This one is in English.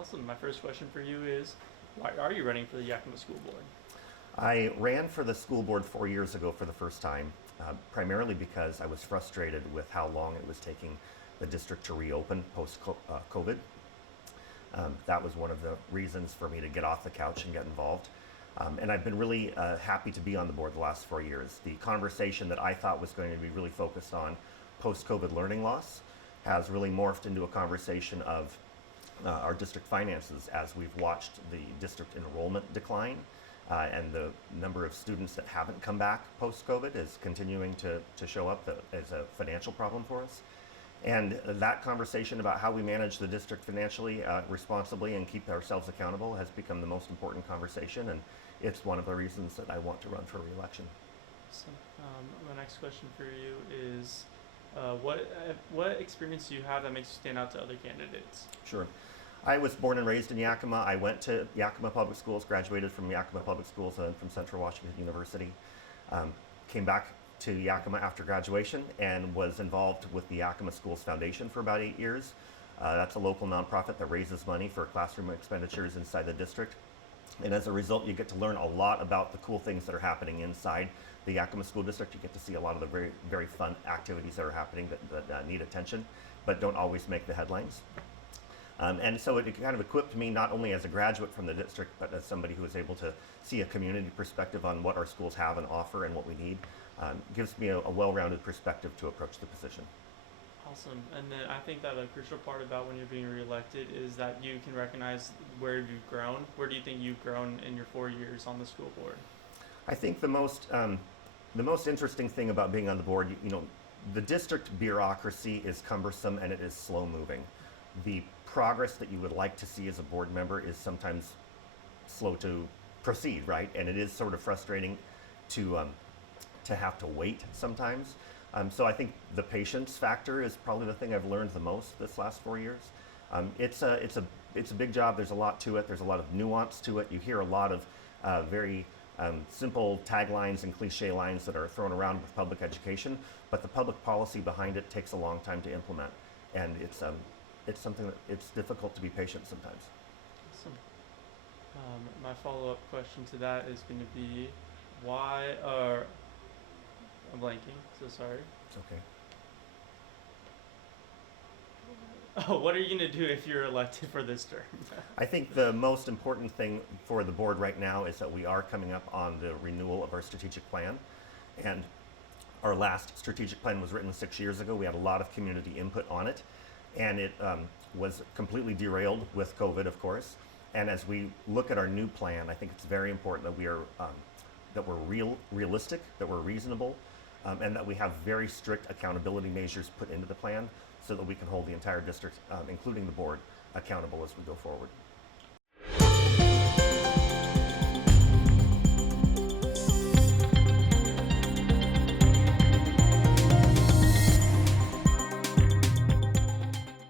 Awesome. My first question for you is, why are you running for the Yakima School Board? I ran for the school board 4 years ago for the first time, primarily because I was frustrated with how long it was taking the district to reopen post-COVID. That was one of the reasons for me to get off the couch and get involved. And I've been really happy to be on the board the last 4 years. The conversation that I thought was going to be really focused on post-COVID learning loss has really morphed into a conversation of our district finances as we've watched the district enrollment decline. And the number of students that haven't come back post-COVID is continuing to show up as a financial problem for us. And that conversation about how we manage the district financially responsibly and keep ourselves accountable has become the most important conversation, and it's one of the reasons that I want to run for re-election. So, my next question for you is, what experience do you have that makes you stand out to other candidates? Sure. I was born and raised in Yakima. I went to Yakima Public Schools, graduated from Yakima Public Schools and from Central Washington University. Came back to Yakima after graduation and was involved with the Yakima Schools Foundation for about 8 years. That's a local nonprofit that raises money for classroom expenditures inside the district. And as a result, you get to learn a lot about the cool things that are happening inside the Yakima School District. You get to see a lot of the very, very fun activities that are happening that need attention, but don't always make the headlines. And so it kind of equipped me not only as a graduate from the district, but as somebody who is able to see a community perspective on what our schools have and offer and what we need. Gives me a well-rounded perspective to approach the position. Awesome. And then I think that a crucial part about when you're being reelected is that you can recognize where you've grown. Where do you think you've grown in your 4 years on the school board? I think the most interesting thing about being on the board, the district bureaucracy is cumbersome and it is slow moving. The progress that you would like to see as a board member is sometimes slow to proceed, right? And it is sort of frustrating to have to wait sometimes. So I think the patience factor is probably the thing I've learned the most this last 4 years. It's a big job. There's a lot to it. There's a lot of nuance to it. You hear a lot of very simple taglines and cliche lines that are thrown around with public education, but the public policy behind it takes a long time to implement, and it's something that it's difficult to be patient sometimes. Awesome. My follow-up question to that is going to be, why are I'm blanking, so sorry. It's okay. Oh, what are you going to do if you're elected for this term? I think the most important thing for the board right now is that we are coming up on the renewal of our strategic plan. And our last strategic plan was written 6 years ago. We had a lot of community input on it, and it was completely derailed with COVID, of course. And as we look at our new plan, I think it's very important that we're realistic, that we're reasonable, and that we have very strict accountability measures put into the plan so that we can hold the entire district, including the board, accountable as we go forward.